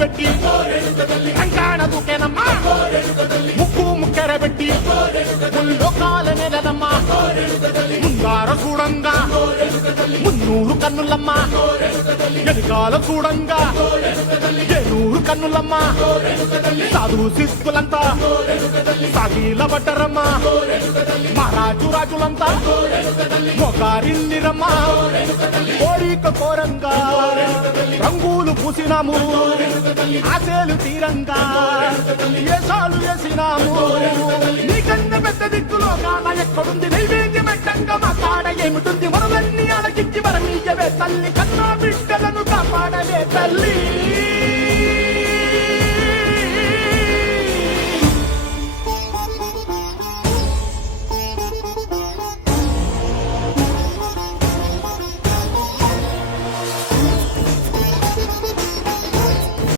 పెట్టి కంకాణ దూకేనమ్మా ముక్కు ముక్కెర పెట్టి ముల్లోకాల నెలనమ్మా ముందార చూడంగా మున్నూరు కన్నులమ్మా ఎనకాల చూడంగా ఏనూరు కన్నులమ్మా సాధు శిస్తులంతా సాగిల పడ్డరమ్మా మహారాజు రాజులంతా మొగారిల్లిరమ్మా కోరిక కోరంగా రంగులు పూసినాము ఆశలు తీరంగా ఏసాలు వేసినాము నీకన్నా పెద్ద దిక్కులో కాన ఎక్కడుంది నైవేద్యం ఎట్టంగా మా కాడ ఏమిటుంది మనలన్నీ అడగించి మరమీయవే తల్లి కన్నా బిడ్డలను కాపాడవే తల్లి